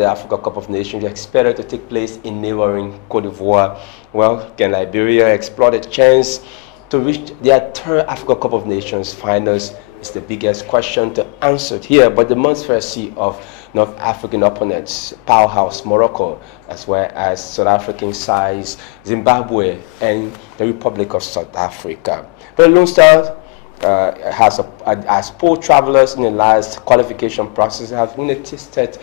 The Africa Cup of Nations is expected to take place in neighboring Cote d'Ivoire. Well, can Liberia explore the chance to reach their third Africa Cup of Nations finals? Is the biggest question to answer here, but the must first see of North African opponents, powerhouse Morocco, as well as South African sides Zimbabwe and the Republic of South Africa. But Lone Star as poor travelers in the last qualification process have been tested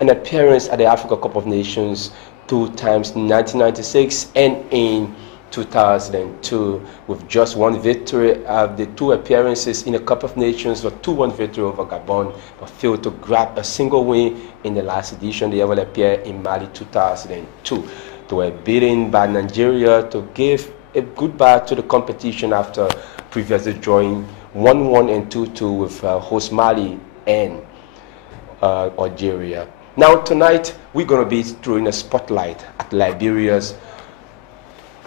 an appearance at the Africa Cup of Nations 2 times in 1996 and in 2002, with just one victory of the 2 appearances in the Cup of Nations, a 2-1 victory over Gabon, but failed to grab a single win in the last edition. They ever appeared in Mali 2002. They were beaten by Nigeria to give a goodbye to the competition after previously drawing 1-1 and 2-2 with host Mali and Algeria. Now tonight we're going to be throwing a spotlight at Liberia's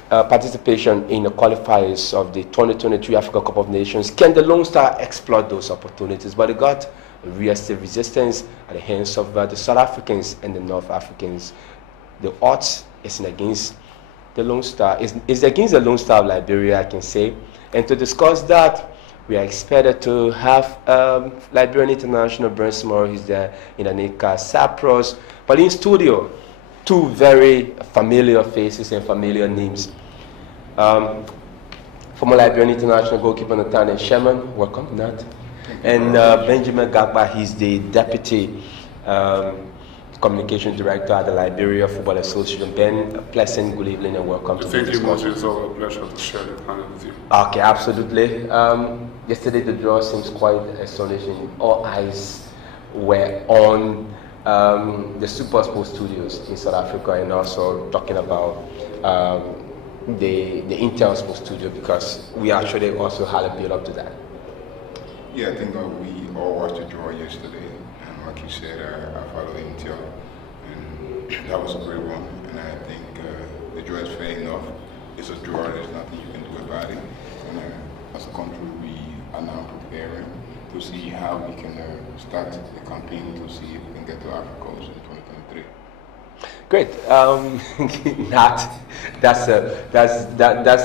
participation in the qualifiers of the 2023 Africa Cup of Nations. Can the Lone Star exploit those opportunities? But they got real stiff resistance at the hands of the South Africans and the North Africans. The odds is against the Lone Star, is against the Lone Star of Liberia, I can say. And to discuss that, we are expected to have Liberian international Brent Small, he's there in Anika Sapros. But in studio, 2 very familiar faces and familiar names. Former Liberian international goalkeeper Nathaniel Sherman, welcome Nat. And Benjamin Gagba, he's the deputy communication director at the Liberia Football Association. Ben, a pleasant good evening and welcome to the discussion. Thank you much. It's always a pleasure to share the panel with you. Okay, absolutely. Yesterday the draw seems quite astonishing. All eyes were on the Super Sports Studios in South Africa, and also talking about the Intel Sports Studio, because we actually also had a build up to that. Yeah, I think we all watched the draw yesterday, and like you said, I followed Intel, and that was a great one. And I think the draw is fair enough. It's a draw. There's nothing you can do about it. And as a country, we are now preparing to see how we can start the campaign to see if we can get to Africa in 2023. Great. That's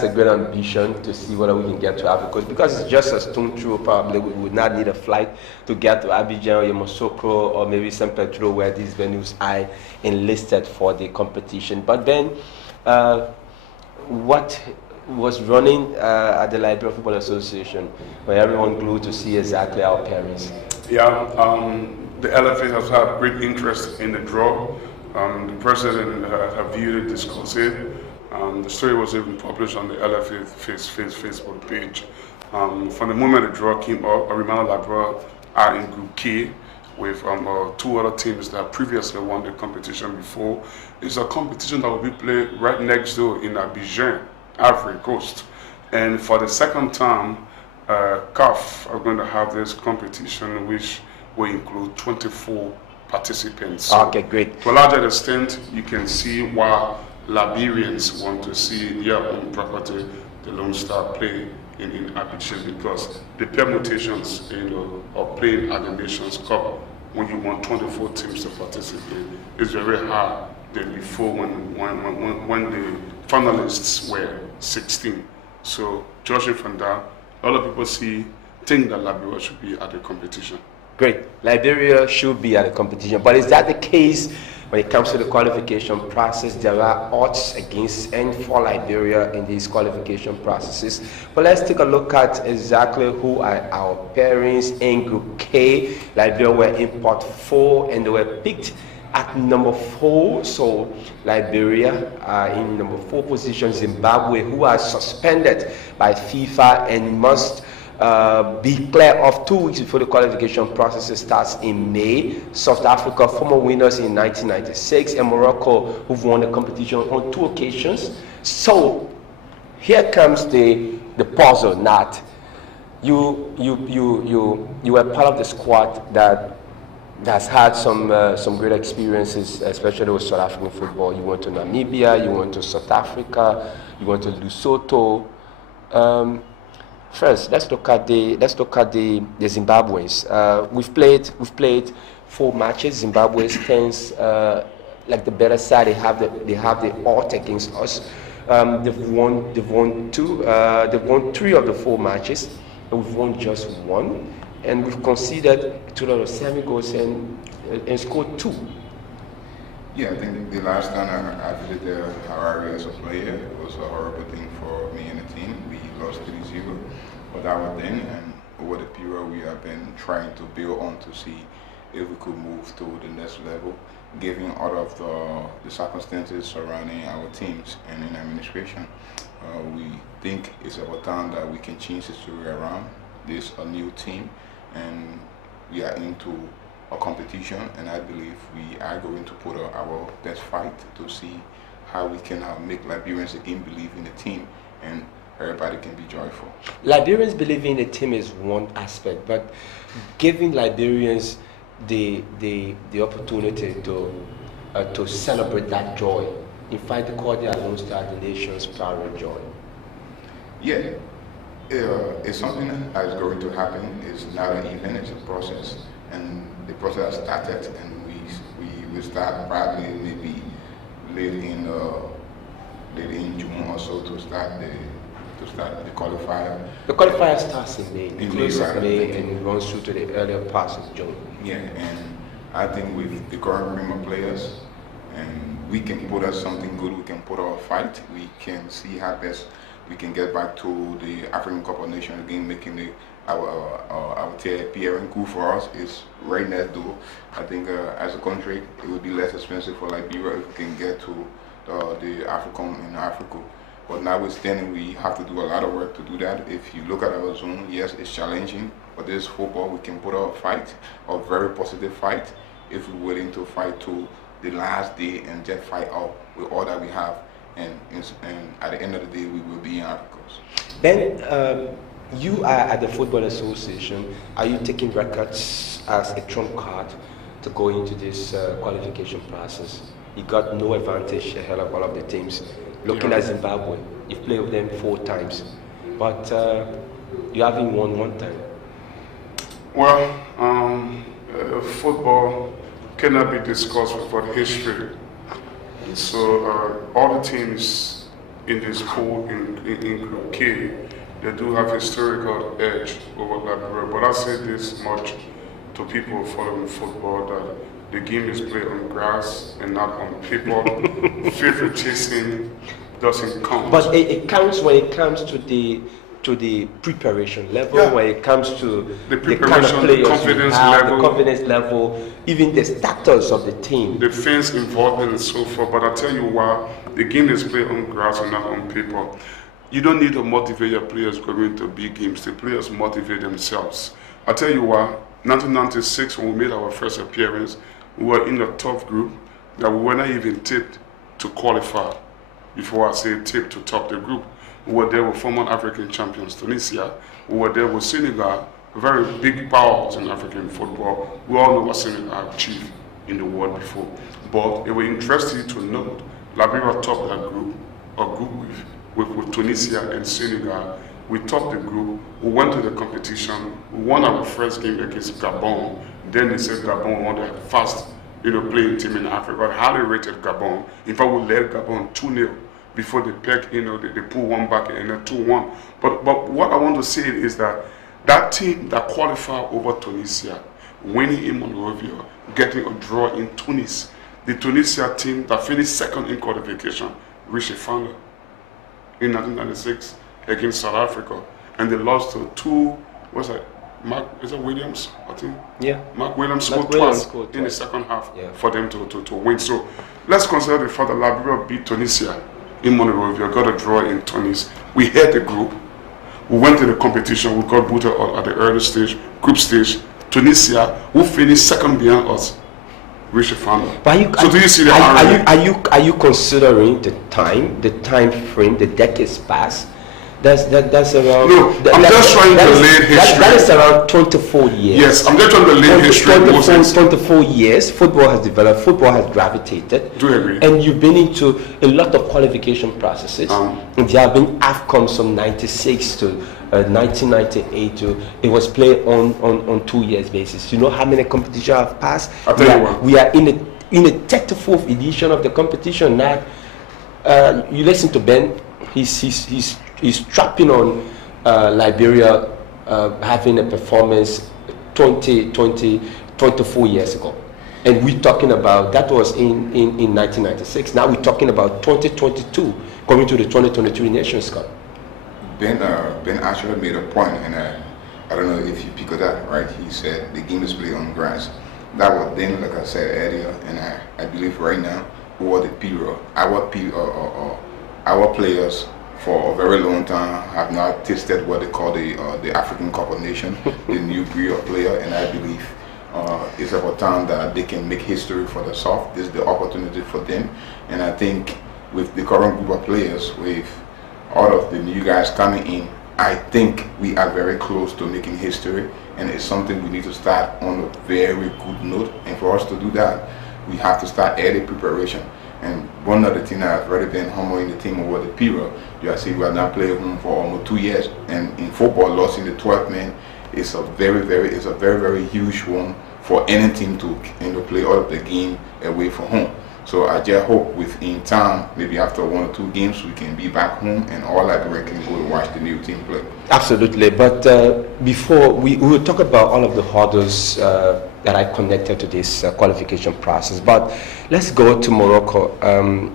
a great ambition to see whether we can get to Africa, because it's just a stone throw. Probably we would not need a flight to get to Abidjan or Yamoussoukro or maybe St. Pedro, where these venues are enlisted for the competition. But then, what was running at the Liberia Football Association, where everyone glued to see exactly our pairings? Yeah, the LFA has had great interest in the draw. The president have viewed it, discussed it. The story was even published on the LFA Facebook page. From the moment the draw came up, I remember Liberia are in Group K with 2 other teams that previously won the competition before. It's a competition that will be played right next door in Abidjan, Ivory Coast. And for the second time, CAF are going to have this competition, which will include 24 participants. So okay, great. To a larger extent, you can see why Liberians want to see their own property, the Lone Star, play in Abidjan, because the permutations, of playing at the Nations Cup when you want 24 teams to participate is very hard than before when the finalists were 16. So judging from that, a lot of people think that Liberia should be at the competition. Great. Liberia should be at the competition, but is that the case when it comes to the qualification process? There are odds against and for Liberia in these qualification processes. But let's take a look at exactly who are our pairings in Group K. Liberia were in pot 4 and they were picked at number 4. So Liberia are in number 4 position. Zimbabwe, who are suspended by FIFA and must be clear of 2 weeks before the qualification process starts in May. South Africa, former winners in 1996, and Morocco, who've won the competition on 2 occasions. So here comes the puzzle. Nat, you were part of the squad that has had some great experiences, especially with South African football. You went to Namibia, you went to South Africa, you went to Lesotho. First, let's look at the Zimbabweans. We've played 4 matches. Zimbabwe stands like the better side. They have the odds against us. They've won 3 of the 4 matches, and we've won just 1. And we've conceded a total of 7 goals and scored 2. Yeah, I think the last time I visited Harare as a player, it was a horrible thing for me and the team. We lost 3-0, but that was then, and over the period we have been trying to build on to see if we could move to the next level, given all of the circumstances surrounding our teams and in administration. We think it's about time that we can change the story around. This is a new team, and we are into a competition, and I believe we are going to put our best fight to see how we can make Liberians again believe in the team, and everybody can be joyful. Liberians believing in the team is one aspect, but giving Liberians the opportunity to celebrate that joy. In fact, they call their loans to the nation's proud and joy. Yeah, it's something that is going to happen. It's not an event, it's a process. And the process has started, and we will start probably maybe late in June or so to start the qualifier. The qualifier starts in May, the close of May, right. and runs through to the earlier parts of June. Yeah, and I think with the current group of players, and we can put us something good, we can put our fight, we can see how best we can get back to the African Cup of Nations again, making our PRN coup for us is right next door. I think as a country, it would be less expensive for Liberia if we can get to the Afcon in Africa. But notwithstanding, we have to do a lot of work to do that. If you look at our zone, yes, it's challenging, but this football, we can put our fight, a very positive fight, if we're willing to fight to the last day and just fight out with all that we have. And at the end of the day, we will be in Africa. Ben, you are at the Football Association. Are you taking records as a trump card to go into this qualification process? You got no advantage ahead of all of the teams. Looking at Zimbabwe, you've played with them 4 times, but you haven't won 1 time. Well, football cannot be discussed without history. So all the teams in this pool in Group K, they do have historical edge over Liberia. But I say this much to people following football, that the game is played on grass and not on paper. Favoritism doesn't count. But it counts when it comes to the preparation level, Yeah. when it comes to The kind of preparation, the players confidence you have, level. the confidence level, even the status of the team. The fans involvement and so forth. But I tell you why, the game is played on grass and not on paper. You don't need to motivate your players going to big games. The players motivate themselves. I tell you why, 1996, when we made our first appearance, we were in a tough group that we were not even tipped to qualify. Before I say tipped to top the group, we were there with former African champions Tunisia. We were there with Senegal, a very big powerhouse in African football. We all know what Senegal have achieved in the world before. But it was interesting to note, Liberia topped that group, a group with Tunisia and Senegal. We topped the group, we went to the competition, we won our first game against Gabon. Then they said Gabon won the fast playing team in Africa, highly rated Gabon. In fact, we led Gabon 2-0 before they pegged, they pulled one back and then 2-1. But what I want to say is that team that qualified over Tunisia, winning in Monrovia, getting a draw in Tunis, the Tunisia team that finished second in qualification reached a final in 1996 against South Africa, and they lost to Mark Williams, I think? Yeah. Mark Williams scored Williams twice in the second half for them to win. So let's consider the fact that Liberia beat Tunisia in Monrovia, got a draw in Tunis. We had the group. We went to the competition. We got booted out at the early stage, group stage. Tunisia, who finished second behind us, reached the final. So do you see the are you considering the time frame, the decades past, That's around. No, I'm just trying to lay history. That is around 24 years. Yes, I'm just trying to lay history. 24 years. Football has developed. Football has gravitated. Do you agree? And you've been into a lot of qualification processes. There have been Afcon from '96 to 1998. It was played on 2 years basis. You know how many competitions have passed? I'll tell you what. We are in the 34th edition of the competition now. You listen to Ben. He's trapping on Liberia having a performance 24 years ago. And we're talking about, that was in 1996. Now we're talking about 2022, coming to the 2023 Nations Cup. Ben actually made a point, and I don't know if you pick it up, right? He said the game is played on grass. That was then, like I said earlier, and I believe right now, over the period, our players for a very long time have not tasted what they call the African Cup of Nations, the new breed of player, and I believe it's about time that they can make history for themselves. This is the opportunity for them, and I think with the current group of players, with all of the new guys coming in, I think we are very close to making history, and it's something we need to start on a very good note. And for us to do that, we have to start early preparation. And one of the things that has already been humbling the team over the period, you see we have not played home for almost 2 years, and in football, losing the 12th man is a very huge one for any team to play all of the game away from home. So I just hope within time, maybe after 1 or 2 games, we can be back home and all Liberia can go to watch the new team play. Absolutely, but before we will talk about all of the hurdles that are connected to this qualification process, but let's go to Morocco.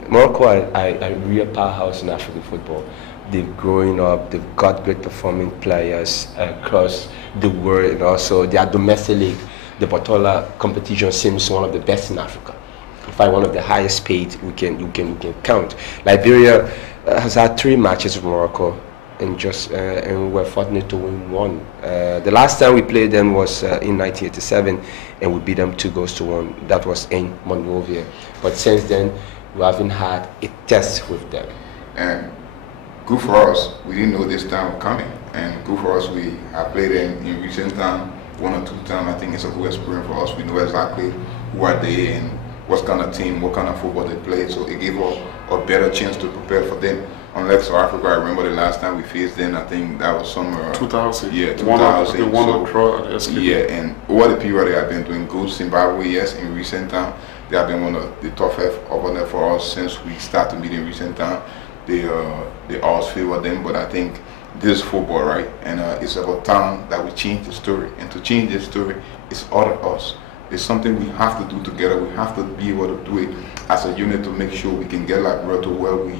Morocco are a real powerhouse in African football. They've grown up, they've got great performing players across the world, and also their domestic league, the Botola competition, seems one of the best in Africa. In fact, one of the highest paid we can count. Liberia has had 3 matches with Morocco, and we're fortunate to win 1. The last time we played them was in 1987, and we beat them 2-1. That was in Monrovia. But since then, we haven't had a test with them. And good for us. We didn't know this time was coming, and good for us. We have played them in recent time, 1 or 2 times. I think it's a good experience for us. We know exactly who are they and what kind of team, what kind of football they play. So it gave us a better chance to prepare for them. Unlike South Africa, I remember the last time we faced them, I think that was somewhere 2000. Yeah, 2000. They won a draw at SK. Yeah, and over the period they have been doing good. Zimbabwe, yes, in recent time, they have been one of the toughest opponents for us since we started meeting in recent time. They always favor them, but I think this is football, right? And it's about time that we change the story. And to change the story, it's all of us. It's something we have to do together. We have to be able to do it as a unit to make sure we can get Liberia to where we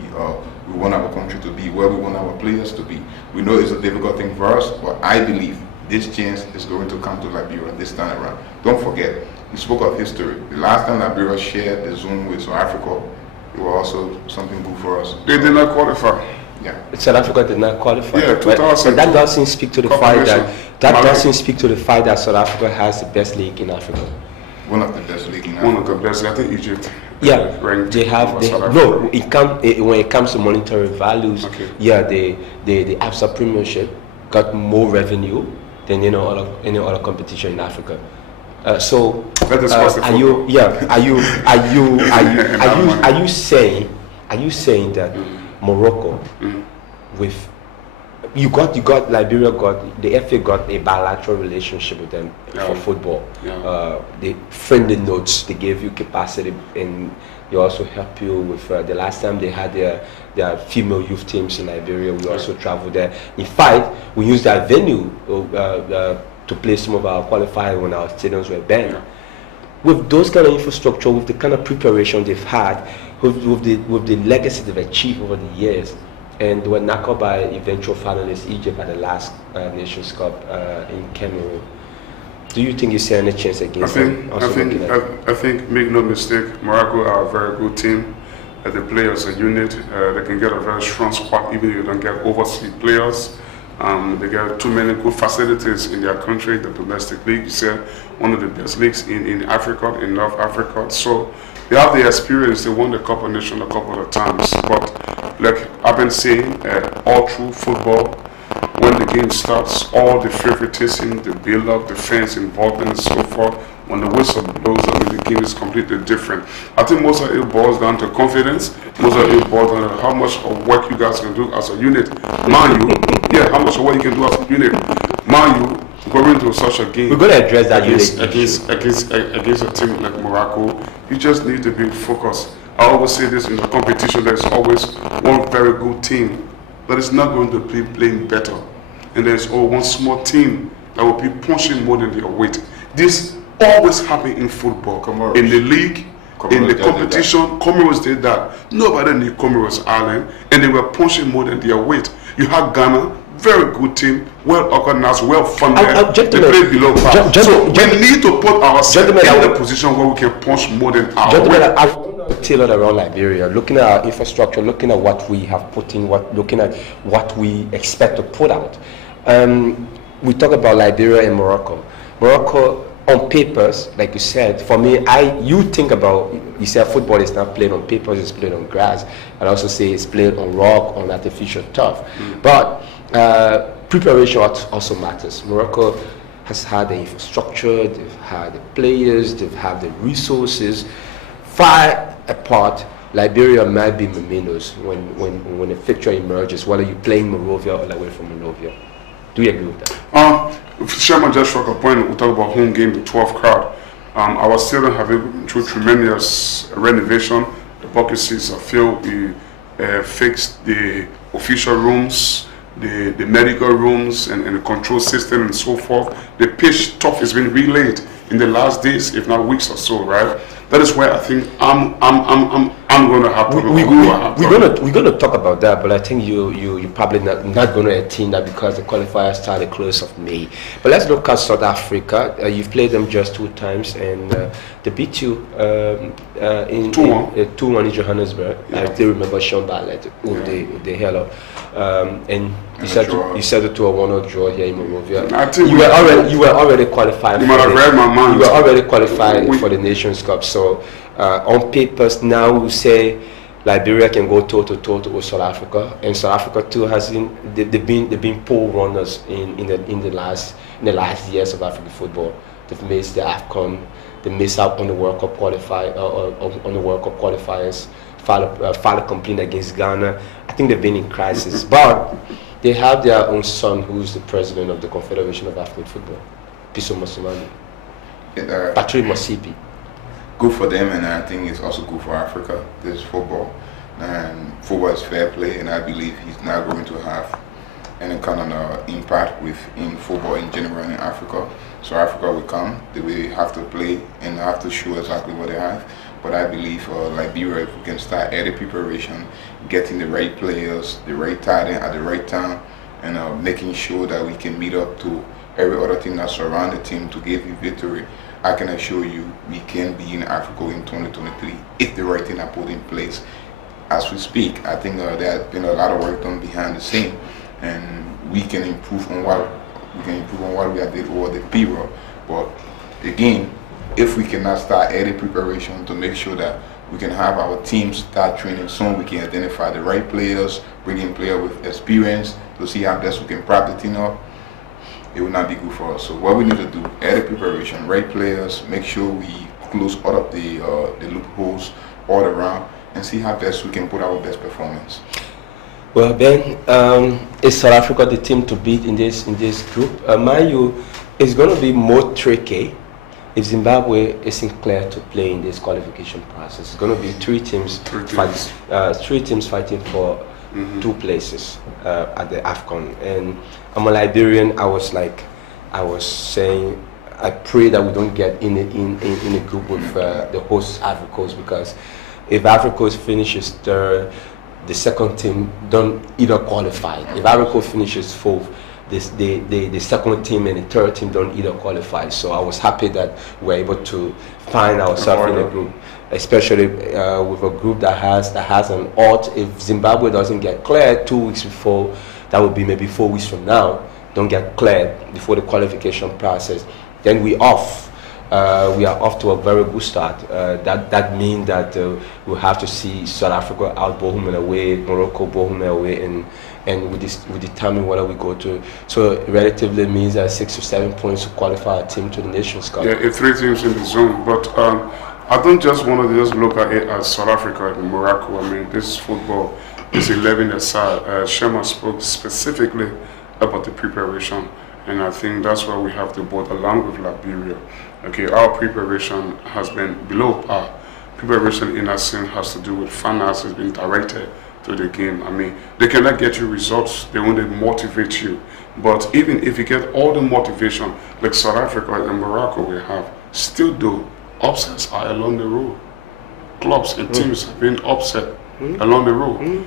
want our country to be, where we want our players to be. We know it's a difficult thing for us, but I believe this chance is going to come to Liberia this time around. Don't forget, we spoke of history. The last time Liberia shared the zone with South Africa, it was also something good for us. They did not qualify. Yeah. South Africa did not qualify. Yeah, 2000. But that doesn't speak to the fact that South Africa has the best league in Africa. One of the best leagues in Africa. One of the best. I think Egypt. Yeah, they have. When it comes to monetary values, okay. Yeah, the Afcon Premiership got more revenue than any other competition in Africa. So are you saying that Morocco with Liberia the FA got a bilateral relationship with them for football. Yeah. The friendly notes, they gave you capacity, and they also help you with the last time they had their female youth teams in Liberia. We also traveled there. In fact, we used that venue to play some of our qualifiers when our stadiums were banned. Yeah. With those kind of infrastructure, with the kind of preparation they've had, with the legacy they've achieved over the years, and they were knocked out by eventual finalists Egypt at the last Nations Cup in Cameroon. Do you think you see any chance against them? I think, make no mistake, Morocco are a very good team. They play as a unit. They can get a very strong squad, even if you don't get overseas players. They get too many good facilities in their country. The domestic league is one of the best leagues in Africa, in North Africa. So they have the experience. They won the Cup of Nations a couple of times. But like I've been saying, all through football, when the game starts, all the favoritism, the build-up, the fans' involvement, and so forth. When the whistle blows, the game is completely different. I think most of it boils down to confidence. Most of it boils down to how much of work you guys can do as a unit. Mind you, how much of work you can do as a unit. Mind you, going to such a game. We're going to address that against a team like Morocco. You just need to be focused. I always say this in the competition. There's always one very good team that is not going to be playing better, and there's one small team that will be punching more than their weight. This always happen in football. Comoros. In the league, Comoros in the competition, Comoros did that. Nobody knew Comoros Island, and they were punching more than their weight. You had Ghana, very good team, well organized, well funded. They play below par. So we need to put ourselves in the position where we can punch more than our weight. Tailored around Liberia, looking at our infrastructure, looking at what we have put in, looking at what we expect to put out. We talk about Liberia and Morocco. Morocco, on papers, like you said, for me, you think about, you said football is not played on papers, it's played on grass. I also say it's played on rock, on artificial turf. But preparation also matters. Morocco has had the infrastructure, they've had the players, they've had the resources. Far apart, Liberia might be Maminos when a picture emerges, whether you're playing Monrovia or away from Monrovia. Do you agree with that? Chairman just struck a point. We talk about home game, the 12 crowd. Our stadium have been through tremendous renovation. The bucket seats are filled. We fixed the official rooms, the medical rooms, and the control system and so forth. The pitch turf has been relaid in the last days, if not weeks or so, right? That is where I think I'm going to have to go. We're going to talk about that, but I think you probably not going to attend that because the qualifiers started close of May. But let's look at South Africa. You've played them just 2 times, and they beat you in 2-1 in Johannesburg. Yeah. I still remember Sean Bartlett with the hell up. And you said it to a 1-0 draw here in Monrovia. You were already qualified. You might have read my mind. You were already qualified for the Nations Cup. So on papers now we say Liberia can go toe to toe with South Africa, and South Africa too they've been pole runners in the last years of African football. They've missed the Afcon. They missed out on the World Cup qualifiers. Filed a complaint against Ghana. I think they've been in crisis, but they have their own son who's the president of the Confederation of African Football, Piso Mosimani, Patrick Mosipi. Good for them, and I think it's also good for Africa. This is football, and football is fair play, and I believe he's not going to have any kind of impact in football in general in Africa. So Africa will come, they will have to play and have to show exactly what they have. But I believe Liberia, if we can start early preparation, getting the right players, the right talent at the right time, and making sure that we can meet up to every other team that surround the team to get the victory, I can assure you we can be in Africa in 2023 if the right thing are put in place. As we speak, I think there has been a lot of work done behind the scene, and we can improve on what we have did over the period. But again, if we cannot start early preparation to make sure that we can have our teams start training soon, we can identify the right players, bring in players with experience to see how best we can prop the team up, it will not be good for us. So what we need to do, early preparation, right players, make sure we close all of the loopholes all around, and see how best we can put our best performance. Well, Ben, is South Africa the team to beat in this group? Mind you, it's going to be more tricky if Zimbabwe isn't clear to play in this qualification process. It's going to be three teams fighting for 2 places at the Afcon. And I'm a Liberian. I was saying, I pray that we don't get in a group with the host Ivory Coast, because if Ivory Coast finishes third, the second team don't either qualify. If Ivory Coast finishes fourth, the second team and the third team don't either qualify. So I was happy that we were able to find ourselves in a group, especially with a group that has an odd. If Zimbabwe doesn't get cleared 2 weeks before, that would be maybe 4 weeks from now, don't get cleared before the qualification process, then we off. we are off to a very good start. That means that we'll have to see South Africa out Bohemian away, Morocco Bohemian away, and we determine whether we go to. So it relatively means that 6 or 7 points to qualify a team to the Nations Cup. Yeah, it's 3 teams in the zone, but I don't just want to just look at it as South Africa and Morocco. I mean, this football is 11 aside. Shema spoke specifically about the preparation, and I think that's why we have to both along with Liberia. Okay, our preparation has been below par. Preparation in a sense has to do with finances being directed to the game. I mean, they cannot get you results, they want to motivate you. But even if you get all the motivation, like South Africa and Morocco we have, still though, upsets are along the road. Clubs and teams have been upset along the road.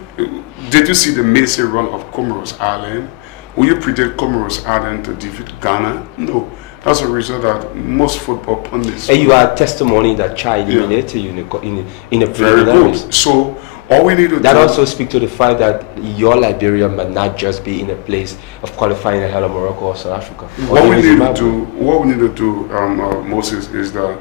Did you see the Messi run of Comoros Island? Will you predict Comoros Island to defeat Ghana? No. That's a result that most football pundits. And you are testimony that Chai eliminated you in a very good. So all we need to that do also speak to the fact that your Liberia might not just be in a place of qualifying ahead of Morocco or South Africa. What we need to do, Moses, is that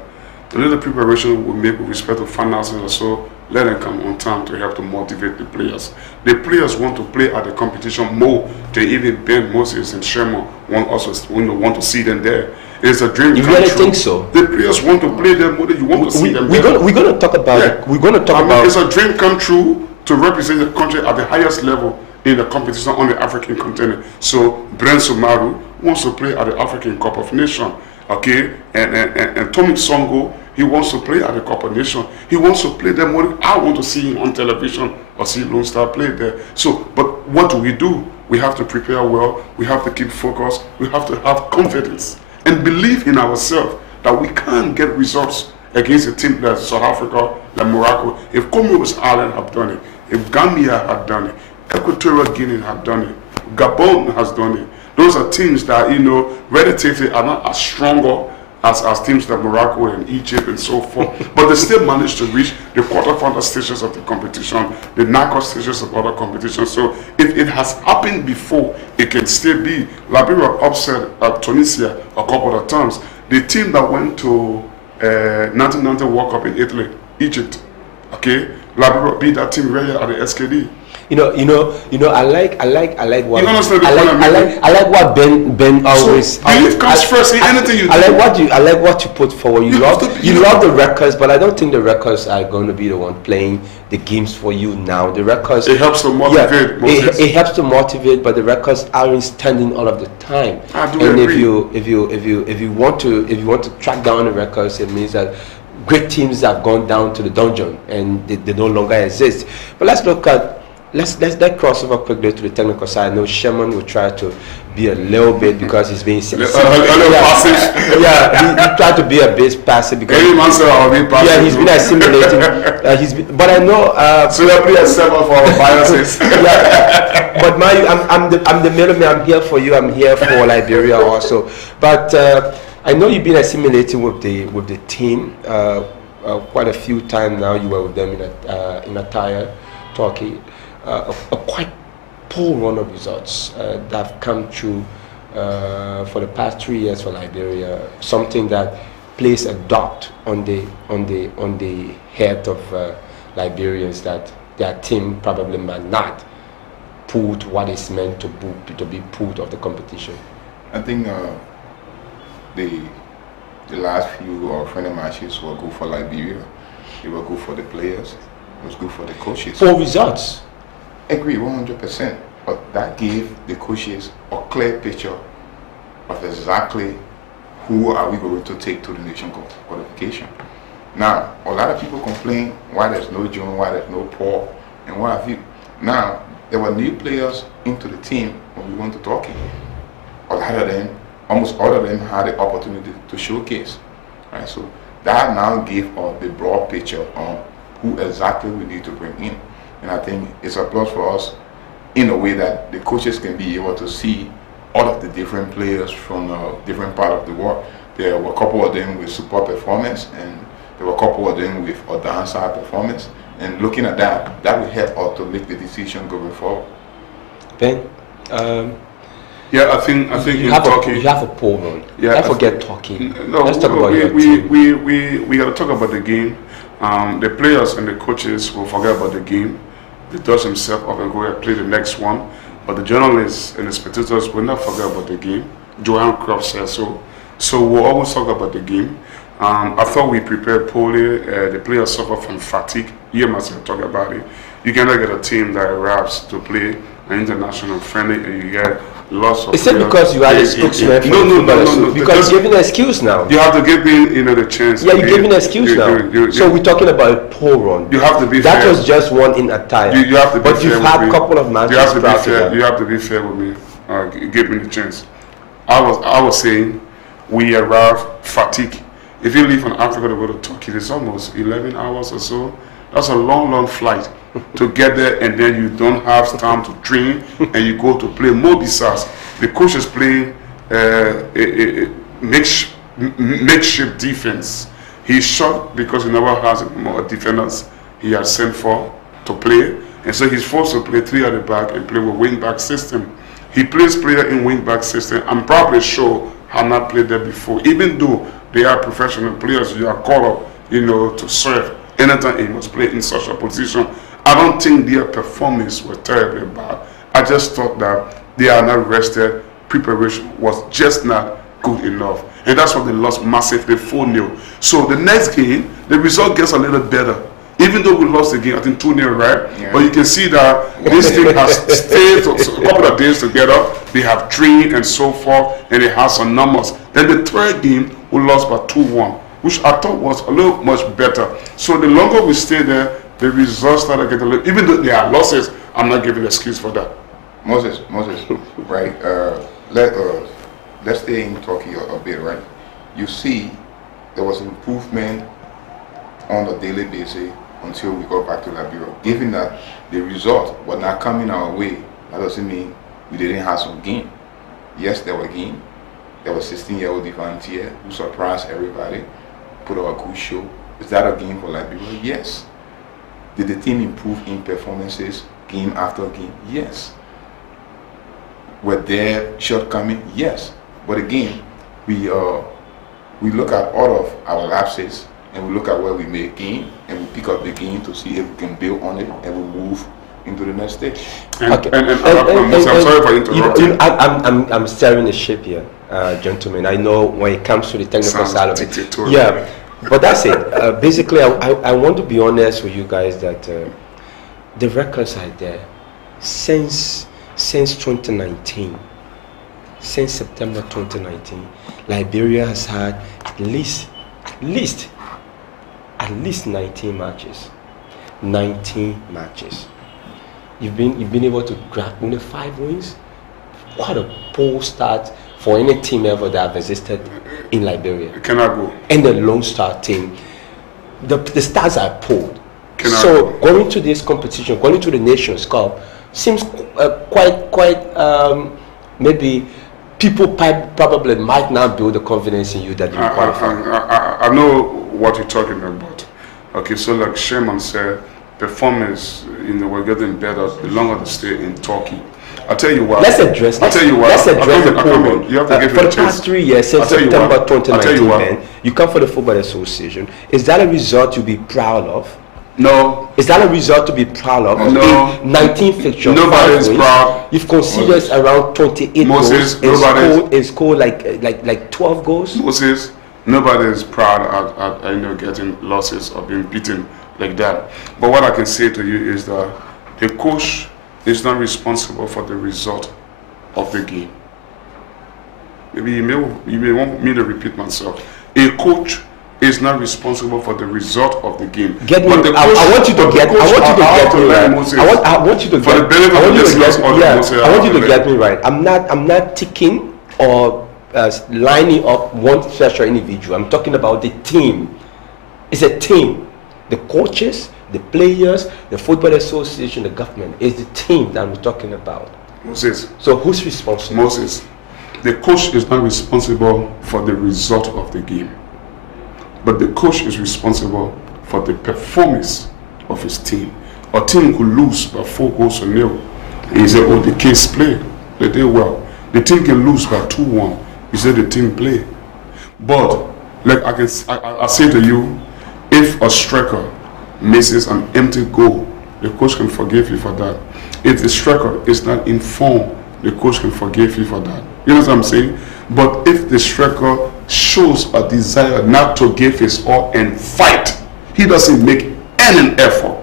the little preparation we make with respect to finances or so, let them come on time to help to motivate the players. The players want to play at the competition more than even Ben, Moses, and Sherman want to see them there. It's a dream. You really think so? The players want to play them more than you want to see them we're there. We're going to talk about it. We're going to talk about it's a dream come true to represent the country at the highest level in the competition on the African continent. So Brent Sumaru wants to play at the African Cup of Nations. Okay, and Tommy Songo, he wants to play at the Cup of Nations. He wants to play them when I want to see him on television or see Lone Star play there. So, but what do? We have to prepare well. We have to keep focused. We have to have confidence and believe in ourselves that we can get results against a team like South Africa, like Morocco. If Comoros Island have done it, if Gambia had done it, Equatorial Guinea have done it, Gabon has done it. Those are teams that, relatively are not as stronger as teams like Morocco and Egypt and so forth, but they still managed to reach the quarterfinal stages of the competition, the knockout stages of other competitions. So if it has happened before, it can still be. Liberia upset Tunisia a couple of times. The team that went to 1990 World Cup in Italy, Egypt, okay, Liberia beat that team right at the SKD. I like what you understand the I like what Ben always. So belief comes first in anything you do. I like what you put forward. You love the records, but I don't think the records are going to be the one playing the games for you now. The records. It helps to motivate. It helps to motivate, but the records aren't standing all of the time. I do and agree. if you want to track down the records, it means that great teams have gone down to the dungeon and they no longer exist. But let's look at. Let's cross over quickly to the technical side. I know Sherman will try to be a little bit because he's being passive. Yeah, he tried to be a bit passive because he's been assimilating. But I know. So they'll be a several for our biases. Yeah, but I'm the middleman. I'm here for you. I'm here for Liberia also. But I know you've been assimilating with the team quite a few times now. You were with them in Attire, Turkey. A quite poor run of results that have come through for the past 3 years for Liberia. Something that plays a dot on the head of Liberians that their team probably might not put what is meant to be put of the competition. I think the last few friendly matches were good for Liberia. They were good for the players. It was good for the coaches. Poor results. Agree 100%, but that gave the coaches a clear picture of exactly who are we going to take to the nation qualification. Now, a lot of people complain why there's no John, why there's no Paul, and what have you. Now, there were new players into the team when we went to Turkey. A lot of them, almost all of them had the opportunity to showcase. Right? So that now gave us the broad picture on who exactly we need to bring in. And I think it's a plus for us in a way that the coaches can be able to see all of the different players from different part of the world. There were a couple of them with super performance, and there were a couple of them with a downside performance. And looking at that will help us to make the decision going forward. Ben, Yeah, I think in Turkey you have a poll run. Yeah, I forget Turkey. No, Let's talk about your we team. we got to talk about the game. The players and the coaches will forget about the game. The Dutch himself often go and play the next one, but the journalists and the spectators will not forget about the game. Johan Cruyff says so. So we'll always talk about the game. I thought we prepared poorly. The players suffer from fatigue. You must talk about it. You cannot get a team that arrives to play an international friendly and you get lots of. Is it because you are the spokesman for no. Because you're giving an excuse now. You have to give me, the chance. Yeah, you're giving an excuse now. So we're talking about a poll run. You have to be that fair. was just one in attire. You have to be but fair. You've had a couple of matches. You have to be fair. fair. You have to be fair with me. Give me the chance. I was saying we arrive fatigue. If you leave from Africa to go to Turkey, it's almost 11 hours or so. That's a long flight to get there, and then you don't have time to train, and you go to play. Mo Bisas, the coach is playing a makeshift defense. He's short because he never has more defenders he has sent for to play, and so he's forced to play 3 at the back and play with wing back system. He plays player in wing back system. I'm probably sure have not played there before, even though they are professional players. You are called up, to serve. Anytime he must play in such a position. I don't think their performance was terribly bad. I just thought that they are not rested. Preparation was just not good enough. And that's why they lost massively 4-0. So the next game, the result gets a little better. Even though we lost the game, I think 2-0, right? Yeah. But you can see that this team has stayed a couple of days together. They have trained and so forth, and they have some numbers. Then the third game, we lost by 2-1, which I thought was a little much better. So the longer we stay there, the results started getting a little, even though there are losses, I'm not giving an excuse for that. Moses, right? Let's stay in Turkey a bit, right? You see, there was improvement on a daily basis until we got back to Liberia. Given that the result was not coming our way, that doesn't mean we didn't have some game. Yes, there were game. There was 16-year-old Devantier who surprised everybody, put out a good show. Is that a game for Liberia? Yes. Did the team improve in performances game after game? Yes. Were there shortcomings? Yes. But again, we look at all of our lapses and we look at where we made gain and we pick up the gain to see if we can build on it and we move into the next stage. I'm sorry for interrupting. I'm steering the ship here, gentlemen. I know when it comes to the technical side of it. Yeah, but that's it. Basically, I want to be honest with you guys that the records are there since 2019. Since September 2019, Liberia has had at least 19 matches. 19 matches. You've been able to grab only 5 wins. What a poor start for any team ever that have existed in Liberia. Can I go? And the Lone Star team. The stars are poor. So going to this competition, going to the Nations Cup, seems quite maybe people probably might not build the confidence in you that you qualify. I know what you're talking about. Okay, so like Sherman said, performance, we're getting better the longer they stay in Turkey. I'll tell you what. Let's address the problem. You have to give for it a the chance. past 3 years, since September 2019, man, you come for the Football Association. Is that a result to be proud of? No. Is that a result to be proud of? No. 19 fixtures. Nobody is proud. You've conceded around 28 Moses, goals. It's scored like 12 goals. Moses, nobody is proud at getting losses or being beaten like that. But what I can say to you is that the coach is not responsible for the result of the game. Maybe you may want me to repeat myself. A coach is not responsible for the result of the game. I want you to get me right. I'm not ticking or lining up one special individual. I'm talking about the team. It's a team. The coaches, the players, the Football Association, the government is the team that I'm talking about. Moses. So who's responsible? Moses. The coach is not responsible for the result of the game. But the coach is responsible for the performance of his team. A team could lose by 4 goals to 0. He said, the kids played. They did well. The team can lose by 2-1. You say the team play. But like I say to you, if a striker misses an empty goal, the coach can forgive you for that. If the striker is not informed, the coach can forgive you for that. You know what I'm saying? But if the striker shows a desire not to give his all and fight, he doesn't make any effort,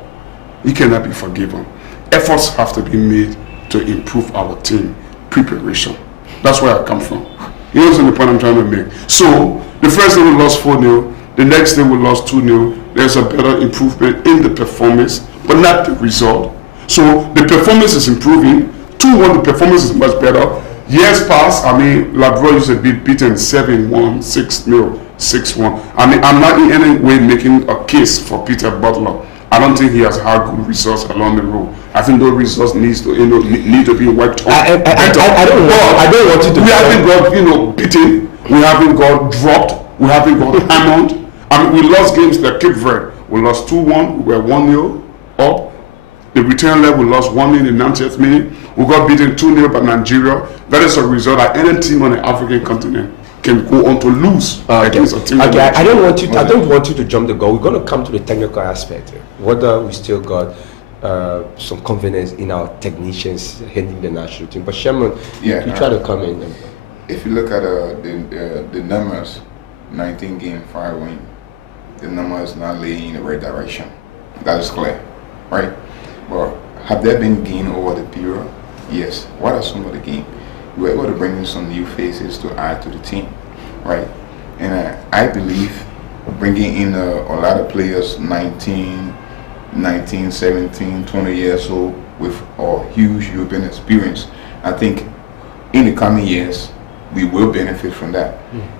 he cannot be forgiven. Efforts have to be made to improve our team preparation. That's where I come from. You know the point I'm trying to make. So the first day we lost 4-0, the next day we lost 2-0. There's a better improvement in the performance, but not the result. So the performance is improving. 2-1, the performance is much better. Years past, I mean, Liberia used to be beaten 7-1, 6-0, 6-1. I mean, I'm not in any way making a case for Peter Butler. I don't think he has had good results along the road. I think those results need to be worked on. I don't want you to. We haven't got beaten. We haven't got dropped. We haven't got hammered. I mean, we lost games like Cape Verde. We lost 2-1. We were 1-0 up. The return leg, we lost 1-0 in the 90th minute. We got beaten 2-0 by Nigeria. That is a result that any team on the African continent can go on to lose against a team. Okay, I don't want you to jump the gun. We're going to come to the technical aspect here. Whether we still got some confidence in our technicians heading the national team. But Sherman, you try to come in. If you look at the numbers, 19 game, 5 win, the number is not leading in the right direction. That is clear, right? But have there been gain over the period? Yes. What are some of the gain? We were able to bring in some new faces to add to the team, right? And I believe bringing in a lot of players, 19, 17, 20 years old, with a huge European experience, I think in the coming years, we will benefit from that.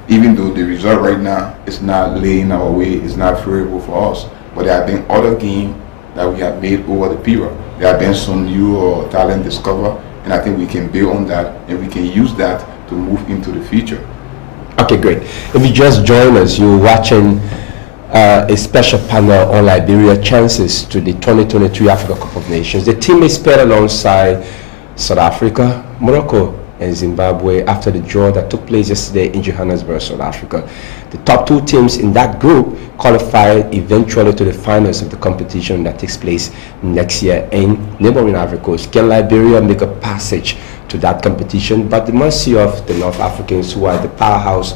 Even though the result right now is not laying our way, it's not favorable for us. But there have been other games that we have made over the period. There have been some new talent discovered, and I think we can build on that, and we can use that to move into the future. Okay, great. If you just join us, you're watching a special panel on Liberia chances to the 2023 Africa Cup of Nations. The team is paired alongside South Africa, Morocco, and Zimbabwe after the draw that took place yesterday in Johannesburg, South Africa. The top two teams in that group qualified eventually to the finals of the competition that takes place next year in neighboring Ivory Coast. Can Liberia make a passage to that competition? But the mercy of the North Africans, who are the powerhouse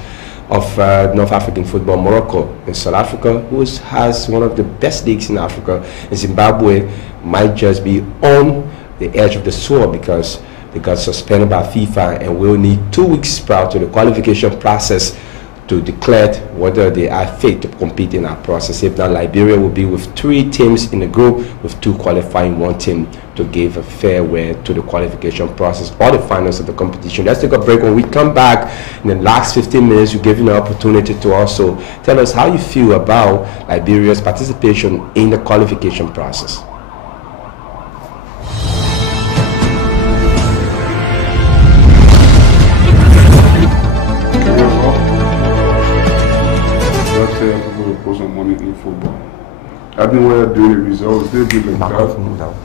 of North African football, Morocco and South Africa, who has one of the best leagues in Africa, and Zimbabwe might just be on the edge of the sword because they got suspended by FIFA and will need 2 weeks prior to the qualification process to declare whether they are fit to compete in our process. If not, Liberia will be with 3 teams in the group, with 2 qualifying 1 team to give a fair way to the qualification process or the finals of the competition. Let's take a break. When we come back in the last 15 minutes, you give you an opportunity to also tell us how you feel about Liberia's participation in the qualification process. People put some money in football. I think we are doing the results. They do like that.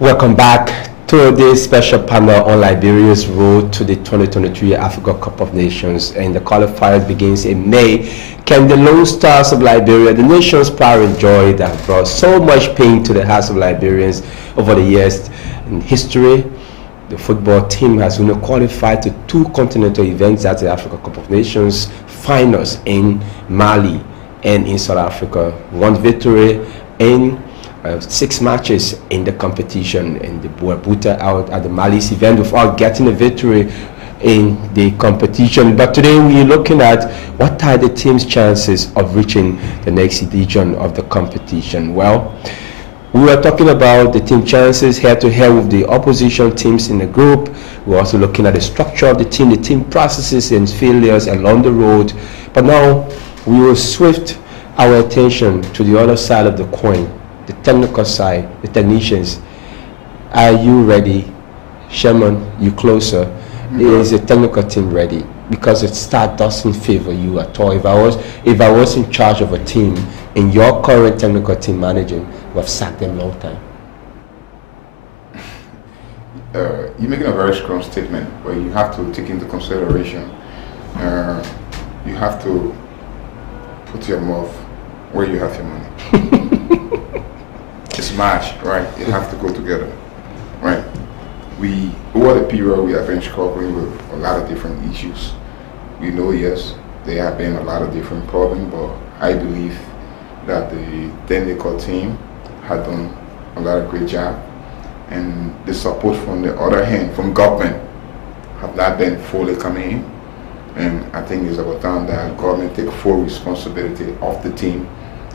Welcome back to this special panel on Liberia's road to the 2023 Africa Cup of Nations, and the qualifiers begins in May. Can the Lone Stars of Liberia, the nation's pride and joy that have brought so much pain to the hearts of Liberians over the years in history, the football team has only qualified to 2 continental events, that's the Africa Cup of Nations finals in Mali and in South Africa. 1 victory in 6 matches in the competition, and they were booted out at the Mali's event without getting a victory in the competition. But today we're looking at what are the team's chances of reaching the next edition of the competition. Well, we were talking about the team chances head-to-head with the opposition teams in the group. We're also looking at the structure of the team processes and failures along the road. But now we will shift our attention to the other side of the coin, the technical side, the technicians. Are you ready? Sherman, you closer. Is the technical team ready? Because the start doesn't favor you at all. If I was in charge of a team and your current technical team managing, would have sacked them long time. You're making a very strong statement, but you have to take into consideration. You have to put your mouth where you have your money. It's match, right? It have to go together, right? Over the period, we have been struggling with a lot of different issues. We know, yes, there have been a lot of different problems, but I believe that the technical team had done a lot of great job, and the support from the other hand, from government, have not been fully coming in. And I think it's about time that government take full responsibility of the team,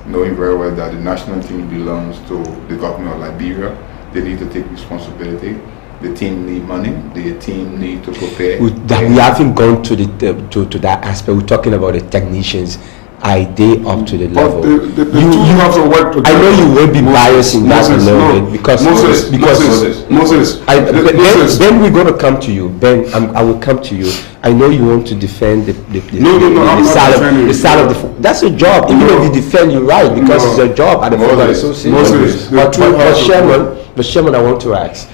knowing very well that the national team belongs to the government of Liberia. They need to take responsibility. The team need money. The team need to prepare. We haven't gone to to that aspect. We're talking about the technicians. Are they up to the level? The two have to work together. I know you will be biased in that a little bit because Moses. Ben, we're going to come to you. Ben, I will come to you. I know you want to defend the side of the. That's your job. Even if you defend, you're right because it's your job at the Football Association. But Sherman, I want to ask: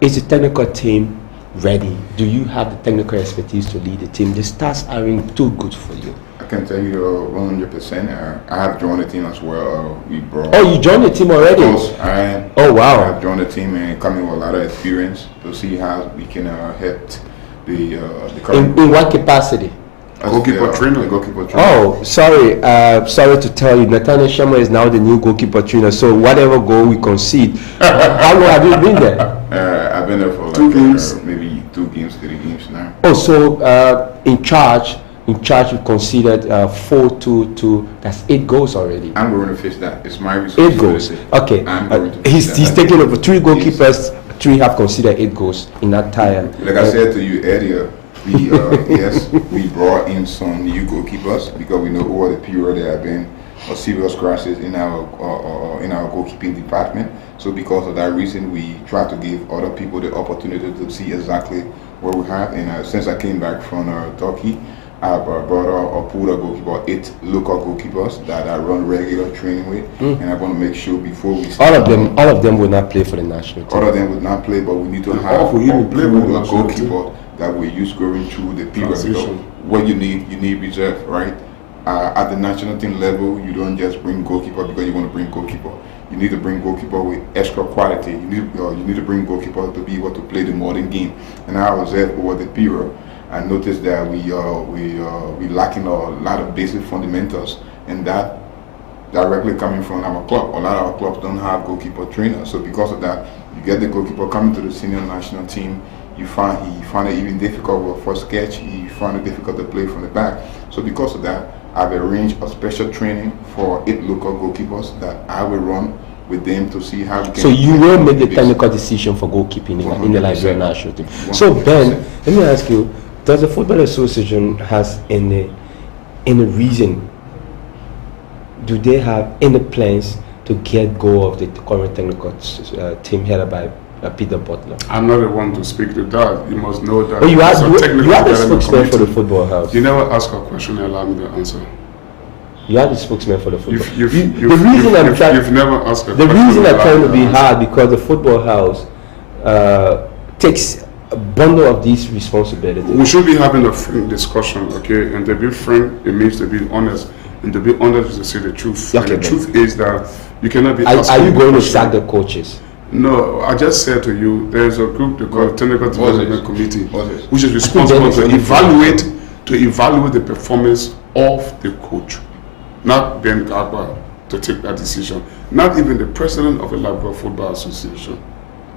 is the technical team ready? Do you have the technical expertise to lead the team? The stars aren't too good for you. I can tell you 100%. I have joined the team as well. We brought. Oh, you joined the team already? Oh, wow. I have joined the team and coming with a lot of experience to see how we can help the current. In what capacity? Goalkeeper trainer. Oh, sorry. Sorry to tell you, Nathaniel Sherman is now the new goalkeeper trainer. So whatever goal we concede, how long have you been there? I've been there for like 2 games, maybe 2 games, 3 games now. Oh, so in charge, you conceded 4-2. That's 8 goals already. I'm going to fix that. It's my responsibility. 8 goals. Okay. I'm going to he's taking over 3 goalkeepers. 3 have considered 8 goals in that time. Like I said to you earlier, we brought in some new goalkeepers because we know over the period there have been a serious crisis in our goalkeeping department. So because of that reason, we try to give other people the opportunity to see exactly what we have. And since I came back from Turkey, I brought a pool of goalkeepers, 8 local goalkeepers that I run regular training with, and I want to make sure before we start. All of them will not play for the national team. All of them would not play, but we need to have a pool of goalkeepers that we use going through the period. What you need reserve, right? At the national team level, you don't just bring goalkeeper because you want to bring goalkeeper. You need to bring goalkeeper with extra quality. You need to bring goalkeeper to be able to play the modern game. And I was there over the period. I noticed that we lacking a lot of basic fundamentals, and that directly coming from our club. A lot of our clubs don't have goalkeeper trainers, so because of that, you get the goalkeeper coming to the senior national team. He find it even difficult with first catch. He find it difficult to play from the back. So because of that, I've arranged a special training for 8 local goalkeepers that I will run with them to see how we can. So you will make the technical decision for goalkeeping in the Liberian national team. 100%. So Ben, let me ask you: does the Football Association has any reason? Do they have any plans to get go of the current technical team headed by Peter Butler? I'm not the one to speak to that. You must know that. But you are the spokesman for the Football House. You never ask a question and allow me to answer. You are the spokesman for the Football. You've never asked a question. The reason I'm trying to be hard because the Football House takes a bundle of these responsibilities? We should be having a frank discussion, okay? And to be frank, it means to be honest. And to be honest is to say the truth. Okay, and the truth is that you cannot be. Are you going to question. sack the coaches? No, I just said to you, there's a group they call Technical Development Committee, which is responsible to evaluate the performance of the coach, not Ben Gagba to take that decision, not even the president of the Liberia Football Association,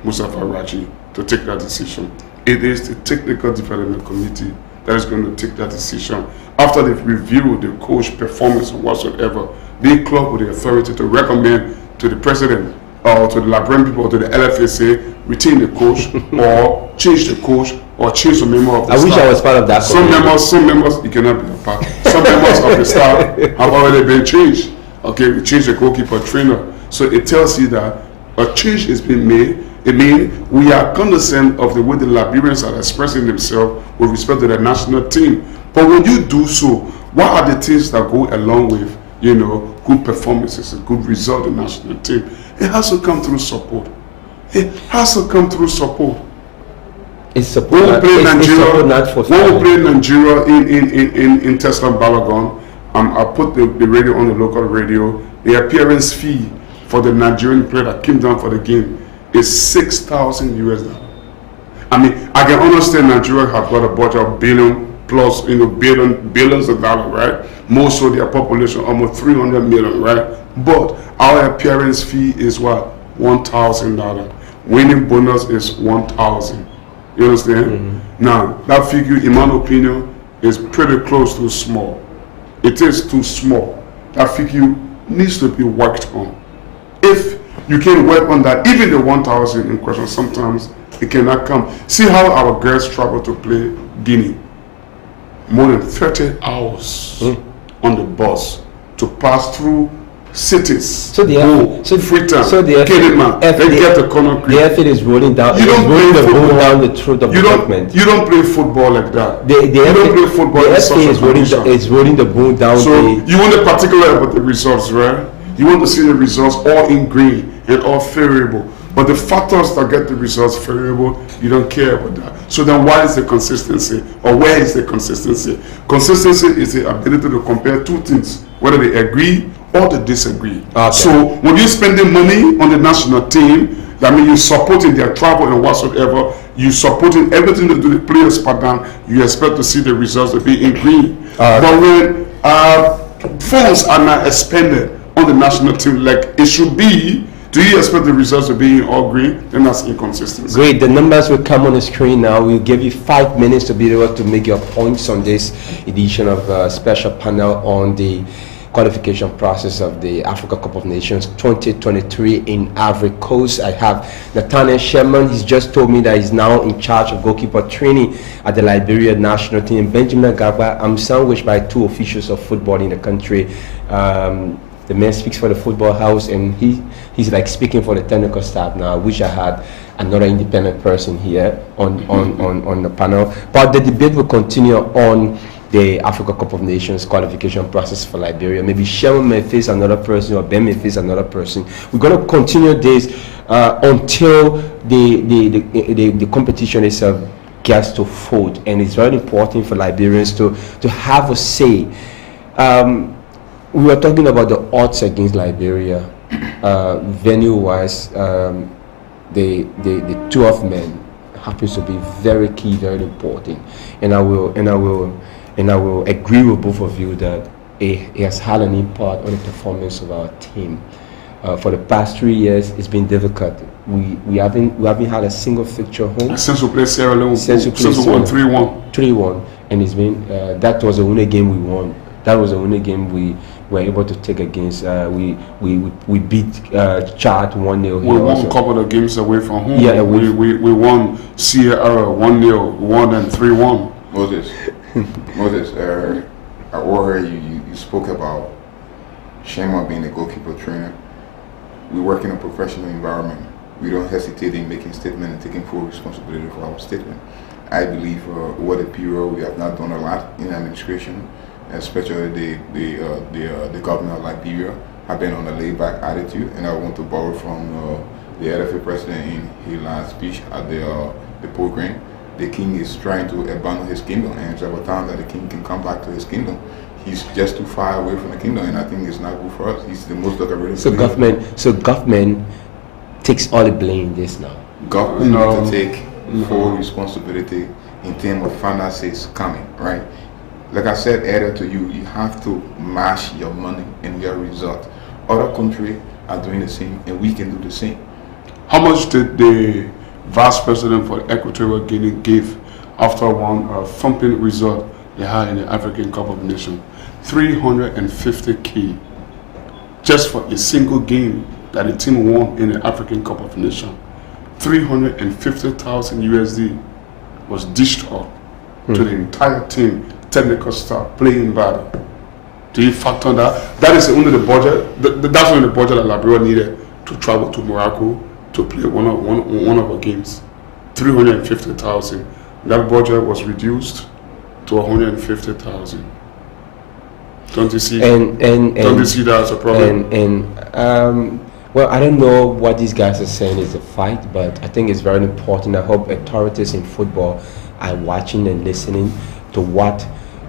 Mustafa Raji, to take that decision. It is the Technical Development Committee that is going to take that decision after they've reviewed the coach performance or whatsoever. They club with the authority to recommend to the president or to the Liberian people or to the LFSA retain the coach or change the coach or change the member of the staff. I wish I was part of that. Some members, you cannot be a part. Some members of the staff have already been changed. Okay, we changed the goalkeeper trainer. So it tells you that a change is being made. It means we are cognizant of the way the Liberians are expressing themselves with respect to the national team. But when you do so, what are the things that go along with, good performances, a good result in the national team? It has to come through support. It has to come through support. It's support. When we play Nigeria, not for when we play Nigeria in Tesla Balagon, I put the radio on the local radio. The appearance fee for the Nigerian player that came down for the game is $6,000 US. I mean, I can understand Nigeria have got a budget of billion plus, billions of dollars, right? Most of their population, almost 300 million, right? But our appearance fee is what? $1,000. Winning bonus is $1,000. You understand? Mm-hmm. Now, that figure, in my opinion, is pretty close to small. It is too small. That figure needs to be worked on. If you can work on that, even the 1,000 in question, sometimes it cannot come. See how our girls travel to play Guinea. More than 30 hours on the bus to pass through cities. So the Freetown, the Kidman, they get the Conakry. The effort is rolling down. You don't play football down the throat of development. You don't play football like that. You don't play football. The effort is rolling the ball down. So you want the particular about the results, right? You want to see the results all in green and all favorable. But the factors that get the results favorable, you don't care about that. So then why is the consistency? Or where is the consistency? Consistency is the ability to compare two things, whether they agree or they disagree. Okay. So when you're spending money on the national team, that means you're supporting their travel and whatsoever, you're supporting everything to do the players pattern, you expect to see the results to be in green. But when funds are not expended on the national team like it should be, do you expect the results to be in all green? Then that's inconsistency. Great. The numbers will come on the screen now. We'll give you 5 minutes to be able to make your points on this edition of a special panel on the qualification process of the Africa Cup of Nations 2023 in Ivory Coast. I have Nathaniel Sherman. He's just told me that he's now in charge of goalkeeper training at the Liberia national team. Benjamin Gagba, I'm sandwiched by two officials of football in the country. The man speaks for the football house, and he's like speaking for the technical staff now. I wish I had another independent person here on the panel. But the debate will continue on the Africa Cup of Nations qualification process for Liberia. Maybe Sherman may face another person, or Ben may face another person. We're going to continue this until the competition itself gets to fold, and it's very important for Liberians to have a say. We were talking about the odds against Liberia, venue-wise. The 12 men happens to be very key, very important, and I will agree with both of you that it has had an impact on the performance of our team. For the past 3 years, it's been difficult. We haven't had a single fixture home since we played Sierra Leone. Since we won 3-1. 3-1, and it's been that was the only game we won. That was the only game we were able to take against. We beat Chad 1-0. We won a couple of games away from home. Yeah, we won Sierra 1-0, won and 3-1. Moses, I overheard you spoke about Shema being a goalkeeper trainer. We work in a professional environment. We don't hesitate in making statements and taking full responsibility for our statement. I believe over the period we have not done a lot in administration, especially the governor of Liberia have been on a laid-back attitude, and I want to borrow from the LFA president in his last speech at the program, the king is trying to abandon his kingdom, and it's about time that the king can come back to his kingdom. He's just too far away from the kingdom, and I think it's not good for us. He's the most decorated. So government takes all the blame in this now. Government needs to take full responsibility in terms of finances coming, right? Like I said earlier to you, you have to match your money and your result. Other countries are doing the same, and we can do the same. How much did the vice president for Equatorial Guinea give after one thumping result they had in the African Cup of Nations? 350K just for a single game that the team won in the African Cup of Nations. 350,000 USD was dished up to the entire team, technical staff, playing bad. Do you factor that? That is only the budget. That's only the budget that Liberia needed to travel to Morocco to play one of our games. 350,000. That budget was reduced to 150,000. Don't you see? Don't you see that as a problem? Well, I don't know what these guys are saying is a fight, but I think it's very important. I hope authorities in football are watching and listening to what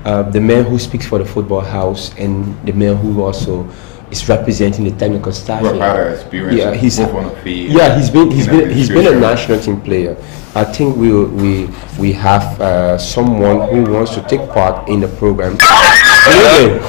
the man who speaks for the football house and the man who also is representing the technical staff. Yeah, he's been a national team player. I think we have someone who wants to take part in the program. Anyway,